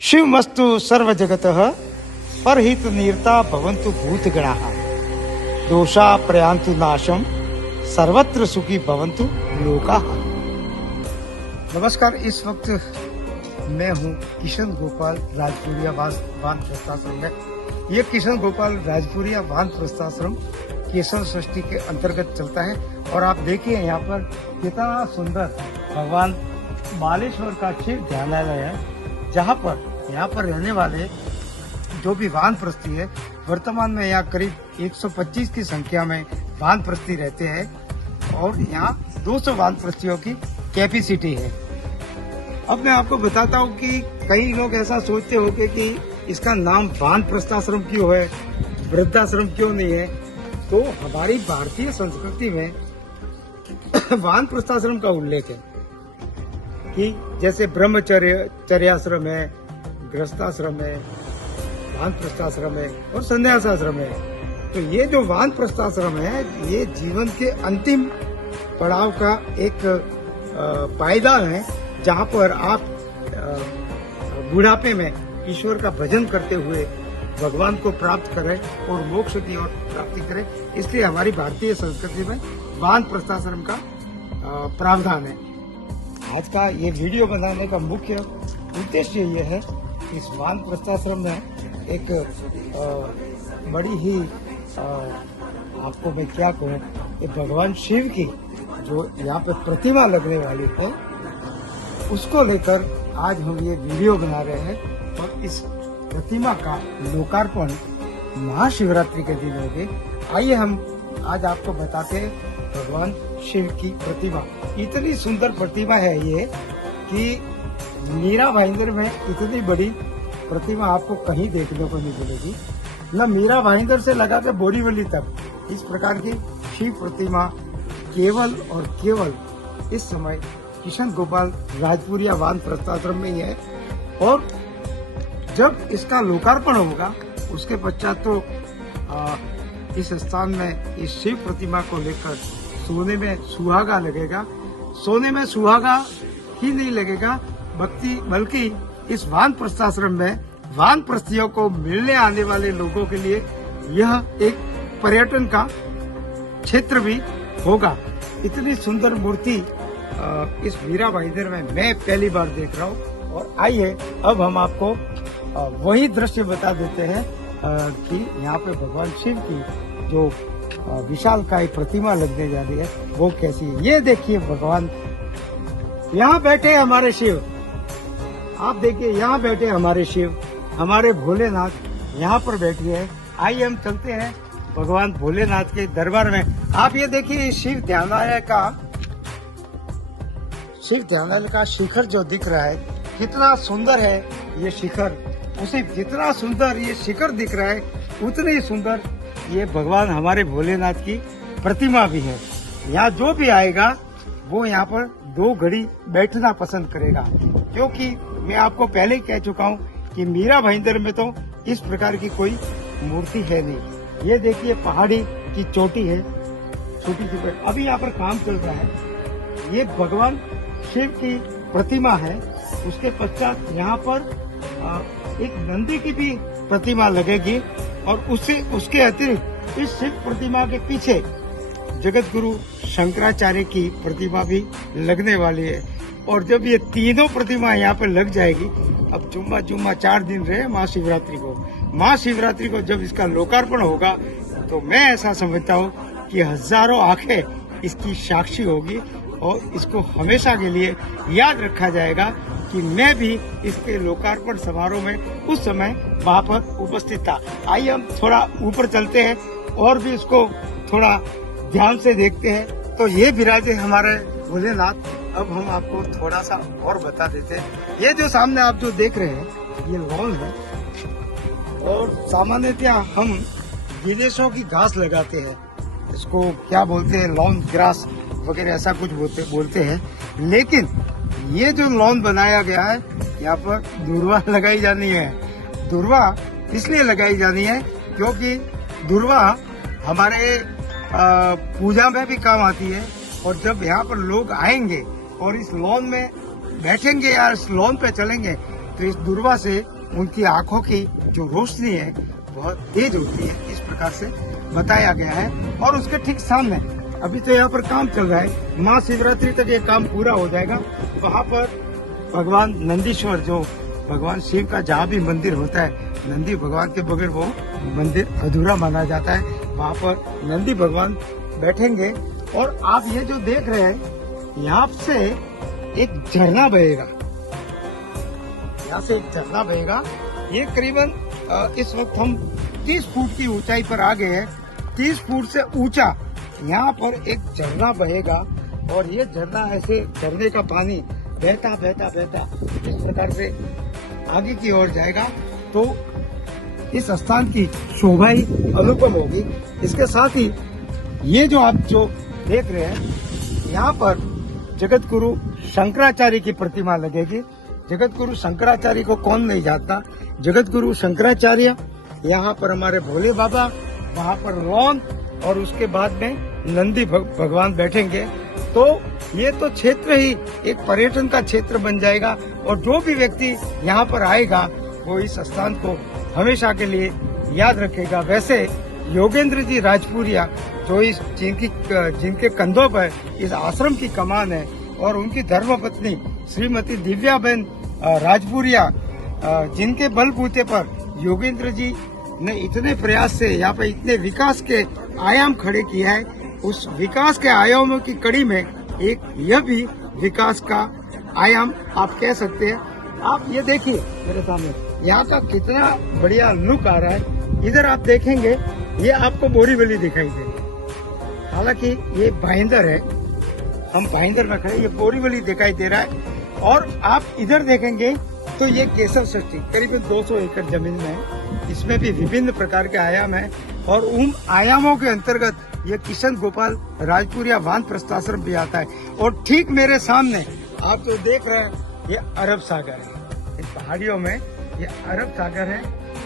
शिवमस्तु सर्वजगतः परहित नीरता भवन्तु भूतगणाः दोषा प्रयान्तु नाशम सर्वत्र सुखी भवन्तु लोकाः। नमस्कार, इस वक्त मैं हूँ किशन गोपाल राजपुरिया वान प्रस्थाश्रम में। ये किशन गोपाल राजपुरिया वान प्रस्थाश्रम केशव षष्ठी के अंतर्गत चलता है और आप देखिए यहाँ पर कितना सुंदर भगवान बालेश्वर का शिव ध्यानालय है, जहाँ पर यहाँ पर रहने वाले जो भी वानप्रस्थी है, वर्तमान में यहाँ करीब 125 की संख्या में वानप्रस्थी रहते हैं और यहाँ 200 वानप्रस्थियों की कैपेसिटी है। अब मैं आपको बताता हूँ कि कई लोग ऐसा सोचते होंगे कि इसका नाम वानप्रस्थाश्रम क्यों है, वृद्धाश्रम क्यों नहीं है। तो हमारी भारतीय संस्कृति में वानप्रस्थाश्रम का उल्लेख है कि जैसे ब्रह्मचर्याश्रम है, गृहस्थाश्रम है, वानप्रस्थाश्रम है और संन्यासाश्रम है। तो ये जो वानप्रस्थाश्रम है, ये जीवन के अंतिम पड़ाव का एक पायदान है, जहाँ पर आप बुढ़ापे में ईश्वर का भजन करते हुए भगवान को प्राप्त करें और मोक्ष की ओर प्राप्ति करें। इसलिए हमारी भारतीय संस्कृति में वानप्रस्थाश्रम का प्रावधान है। आज का ये वीडियो बनाने का मुख्य उद्देश्य ये है कि इस वानप्रस्थाश्रम में एक बड़ी ही आपको मैं क्या कहूँ, भगवान शिव की जो यहाँ पे प्रतिमा लगने वाली है, उसको लेकर आज हम ये वीडियो बना रहे हैं। और इस प्रतिमा का लोकार्पण महाशिवरात्रि के दिन होगी। आइए हम आज आपको बताते हैं भगवान शिव की प्रतिमा। इतनी सुंदर प्रतिमा है ये कि मीरा भाईंदर में इतनी बड़ी प्रतिमा आपको कहीं देखने को नहीं मिलेगी। न मीरा भाईंदर से लगा के बोरीवली तक इस प्रकार की शिव प्रतिमा केवल और केवल इस समय किशन गोपाल राजपुरिया वान प्रस्थाश्रम में ही है। और जब इसका लोकार्पण होगा उसके पश्चात तो इस स्थान में इस शिव प्रतिमा को लेकर सोने में सुहागा लगेगा। सोने में सुहागा ही नहीं लगेगा बल्कि इस वानप्रस्थाश्रम में वानप्रस्थियों को मिलने आने वाले लोगों के लिए यह एक पर्यटन का क्षेत्र भी होगा। इतनी सुंदर मूर्ति इस मीरा भाईंदर में मैं पहली बार देख रहा हूँ। और आइए अब हम आपको वही दृश्य बता देते हैं कि यहाँ पे भगवान शिव की जो विशालकाय प्रतिमा लगने जा रही है वो कैसी है। ये देखिए भगवान यहाँ बैठे हमारे शिव, आप देखिए यहाँ बैठे हमारे शिव, हमारे भोलेनाथ यहाँ पर बैठे हैं। आइए हम चलते हैं भगवान भोलेनाथ के दरबार में। आप ये देखिए शिव ध्यानालय का शिखर जो दिख रहा है, कितना सुंदर है ये शिखर। उसे जितना सुंदर ये शिखर दिख रहा है, उतनी ही सुंदर ये भगवान हमारे भोलेनाथ की प्रतिमा भी है। यहाँ जो भी आएगा वो यहाँ पर 2 घड़ी बैठना पसंद करेगा, क्योंकि मैं आपको पहले ही कह चुका हूँ कि मीरा भाईंदर में तो इस प्रकार की कोई मूर्ति है नहीं। ये देखिए पहाड़ी की चोटी है, छोटी सी। अभी यहाँ पर काम चल रहा है। ये भगवान शिव की प्रतिमा है। उसके पश्चात यहाँ पर एक नंदी की भी प्रतिमा लगेगी और उसके अतिरिक्त इस शिव प्रतिमा के पीछे जगत गुरु शंकराचार्य की प्रतिमा भी लगने वाली है। और जब ये तीनों प्रतिमा यहाँ पर लग जाएगी, अब जुम्मा 4 दिन रहे महाशिवरात्रि को जब इसका लोकार्पण होगा, तो मैं ऐसा समझता हूँ कि हजारों आंखें इसकी साक्षी होगी और इसको हमेशा के लिए याद रखा जाएगा कि मैं भी इसके लोकार्पण समारोह में उस समय वहाँ पर उपस्थित था। आइए हम थोड़ा ऊपर चलते हैं और भी इसको थोड़ा ध्यान से देखते हैं। तो ये विराजे हमारे भोलेनाथ। अब हम आपको थोड़ा सा और बता देते हैं। ये जो सामने आप जो देख रहे हैं, ये लॉन है और सामान्यतः हम विदेशों की घास लगाते हैं, इसको क्या बोलते हैं, लॉन ग्रास वगैरह ऐसा कुछ बोलते हैं। लेकिन ये जो लॉन बनाया गया है, यहाँ पर दुर्वा लगाई जानी है। दुर्वा इसलिए लगाई जानी है क्योंकि दुर्वा हमारे पूजा में भी काम आती है। और जब यहाँ पर लोग आएंगे और इस लॉन में बैठेंगे या इस लॉन पे चलेंगे, तो इस दुर्वा से उनकी आंखों की जो रोशनी है बहुत तेज होती है, इस प्रकार से बताया गया है। और उसके ठीक सामने अभी तो यहाँ पर काम चल रहा है, महाशिवरात्रि तक ये काम पूरा हो जाएगा। वहाँ पर भगवान नंदीश्वर, जो भगवान शिव का जहाँ भी मंदिर होता है, नंदी भगवान के बगैर वो मंदिर अधूरा माना जाता है। वहाँ पर नंदी भगवान बैठेंगे और आप ये जो देख रहे हैं, यहाँ से एक झरना बहेगा, यहाँ से एक झरना बहेगा। ये करीबन इस वक्त हम 30 फुट की ऊंचाई पर आ गए हैं। 30 फुट से ऊंचा यहाँ पर एक झरना बहेगा और ये झरना ऐसे झरने का पानी बहता बहता बहता इस प्रकार से आगे की ओर जाएगा। तो इस स्थान की शोभा ही अनुपम होगी। इसके साथ ही ये जो आप जो देख रहे हैं, यहाँ पर जगत गुरु शंकराचार्य की प्रतिमा लगेगी। जगत गुरु शंकराचार्य को कौन नहीं जानता। जगत गुरु शंकराचार्य, यहाँ पर हमारे भोले बाबा, वहाँ पर लॉन और उसके बाद में नंदी भगवान बैठेंगे। तो ये तो क्षेत्र ही एक पर्यटन का क्षेत्र बन जाएगा और जो भी व्यक्ति यहाँ पर आएगा वो इस स्थान को हमेशा के लिए याद रखेगा। वैसे योगेंद्र जी राजपुरिया, जो इस जिनके कंधों पर इस आश्रम की कमान है, और उनकी धर्मपत्नी श्रीमती दिव्याबेन राजपुरिया, जिनके बलबूते पर योगेंद्र जी ने इतने प्रयास से यहाँ पर इतने विकास के आयाम खड़े किया है, उस विकास के आयामों की कड़ी में एक यह भी विकास का आयाम आप कह सकते हैं। आप ये देखिए मेरे सामने, यहाँ का कितना बढ़िया लुक आ रहा है। इधर आप देखेंगे, ये आपको बोरीवली दिखाई देगी। हालांकि ये भाईंदर है, हम भाईंदर में खड़े, ये बोरीवली दिखाई दे रहा है। और आप इधर देखेंगे तो ये केसर षष्ठी करीबन 200 एकड़ जमीन में है। इसमें भी विभिन्न प्रकार के आयाम हैं और उन आयामों के अंतर्गत ये किशन गोपाल राजपुरिया वान प्रस्थाश्रम भी आता है। और ठीक मेरे सामने आप जो देख रहे हैं, ये अरब सागर है। इन पहाड़ियों में ये अरब सागर है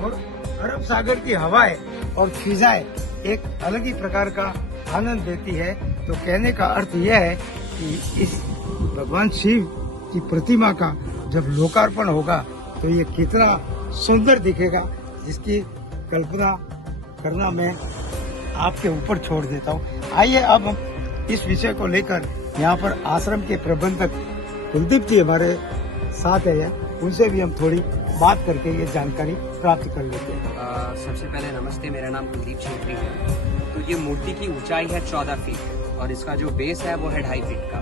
और अरब सागर की हवाएं और फिजाएं एक अलग ही प्रकार का आनंद देती है। तो कहने का अर्थ यह है कि इस भगवान शिव की प्रतिमा का जब लोकार्पण होगा तो ये कितना सुंदर दिखेगा, जिसकी कल्पना करना मैं आपके ऊपर छोड़ देता हूँ। आइए अब हम इस विषय को लेकर यहाँ पर आश्रम के प्रबंधक कुलदीप जी हमारे साथ है, उनसे भी हम थोड़ी बात करके ये जानकारी प्राप्त कर लेते हैं। सबसे पहले नमस्ते, मेरा नाम कुलदीप छेत्री है। तो ये मूर्ति की ऊंचाई है 14 फीट और इसका जो बेस है वो है 2.5 फीट का।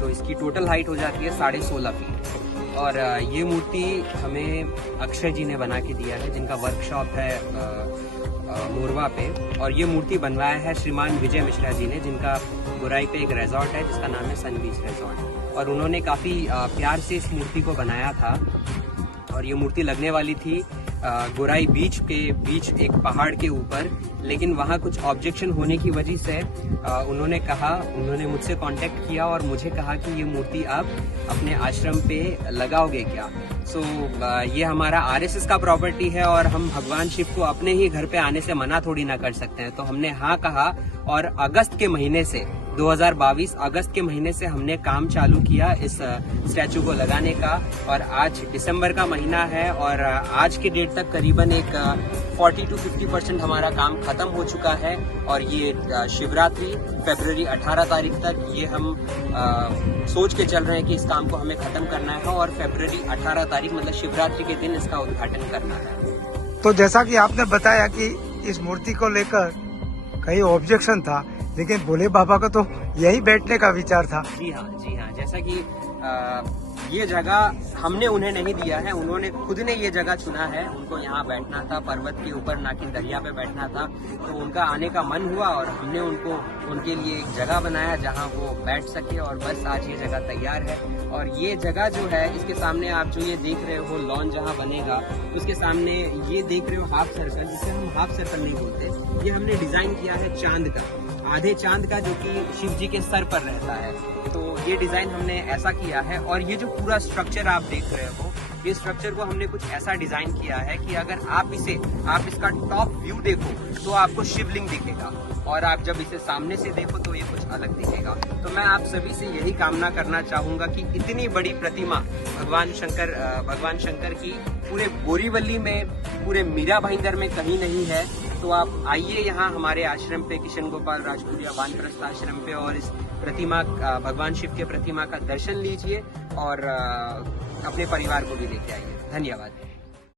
तो इसकी टोटल हाइट हो जाती है 16.5 फीट। और ये मूर्ति हमें अक्षय जी ने बना के दिया है, जिनका वर्कशॉप है मोरवा पे। और ये मूर्ति बनवाया है श्रीमान विजय मिश्रा जी ने, जिनका गुराई पे एक रिजॉर्ट है जिसका नाम है सन बीच रिजॉर्ट। और उन्होंने काफ़ी प्यार से इस मूर्ति को बनाया था। और ये मूर्ति लगने वाली थी गुराई बीच के बीच एक पहाड़ के ऊपर, लेकिन वहाँ कुछ ऑब्जेक्शन होने की वजह से उन्होंने मुझसे कांटेक्ट किया और मुझे कहा कि ये मूर्ति आप अपने आश्रम पे लगाओगे क्या। सो ये हमारा आरएसएस का प्रॉपर्टी है और हम भगवान शिव को अपने ही घर पे आने से मना थोड़ी ना कर सकते हैं। तो हमने हाँ कहा और अगस्त के महीने से 2022 अगस्त के महीने से हमने काम चालू किया इस स्टैचू को लगाने का। और आज दिसंबर का महीना है और आज के डेट तक करीबन एक 40 to 50% हमारा काम खत्म हो चुका है। और ये शिवरात्रि फरवरी 18 तारीख तक ये हम सोच के चल रहे हैं कि इस काम को हमें खत्म करना है और फरवरी 18 तारीख मतलब शिवरात्रि के दिन इसका उद्घाटन करना है। तो जैसा कि आपने बताया कि इस मूर्ति को लेकर कई ऑब्जेक्शन था, लेकिन भोले बाबा का तो यही बैठने का विचार था। जी हाँ, जैसा कि ये जगह हमने उन्हें नहीं दिया है, उन्होंने खुद ने ये जगह चुना है। उनको यहाँ बैठना था, पर्वत के ऊपर ना कि दरिया पे बैठना था। तो उनका आने का मन हुआ और हमने उनके लिए एक जगह बनाया जहाँ वो बैठ सके। और बस आज ये जगह तैयार है। और ये जगह जो है, इसके सामने आप जो ये देख रहे हो लॉन जहाँ बनेगा, उसके सामने ये देख रहे हो हाफ सर्कल, जिसे हम हाफ सर्कल नहीं बोलते, ये हमने डिजाइन किया है चांद का, आधे चांद का, जो कि शिव जी के सर पर रहता है। तो ये डिजाइन हमने ऐसा किया है। और ये जो पूरा स्ट्रक्चर आप देख रहे हो, इस स्ट्रक्चर को हमने कुछ ऐसा डिजाइन किया है कि अगर आप इसका टॉप व्यू देखो तो आपको शिवलिंग दिखेगा, और आप जब इसे सामने से देखो तो ये कुछ अलग दिखेगा। तो मैं आप सभी से यही कामना करना चाहूंगा कि इतनी बड़ी प्रतिमा भगवान शंकर की पूरे बोरीवली में, पूरे मीरा भाईंदर में कहीं नहीं है। तो आप आइए यहाँ हमारे आश्रम पे, किशन गोपाल राजपुरिया वानप्रस्थ आश्रम पे, और इस प्रतिमा भगवान शिव के प्रतिमा का दर्शन लीजिए और अपने परिवार को भी लेके आइए। धन्यवाद।